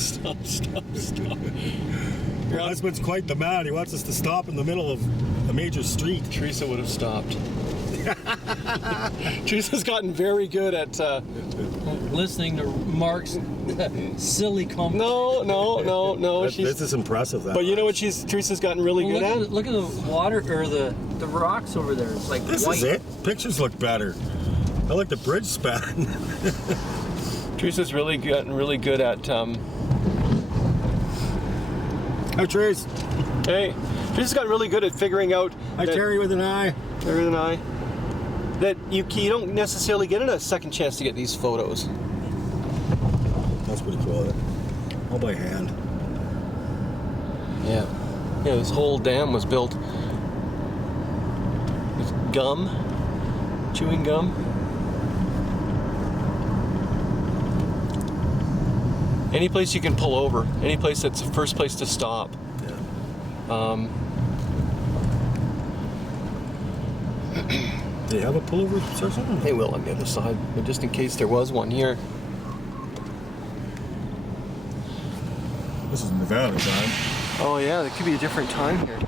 Stop. Your husband's quite the man. He wants us to stop in the middle of a major street. Teresa would have stopped. Teresa's gotten very good at listening to Mark's silly comments. No. This is impressive. But you know what Teresa's gotten really good at? Look at the water, or the rocks over there. It's like this white. is it. Pictures look better. I like the bridge span. Teresa's really gotten really good at. Hi, Trace. Hey, Teresa's gotten really good at figuring out. Hi, Terry with an eye. Terry with an eye. That you don't necessarily get a second chance to get these photos. That's pretty cool. All by hand. Yeah, this whole dam was built with gum, chewing gum. Any place you can pull over, any place that's the first place to stop. Yeah. Do you have a pullover section? They will on the other side, but just in case there was one here. This is Nevada time. Oh yeah, there could be a different time here.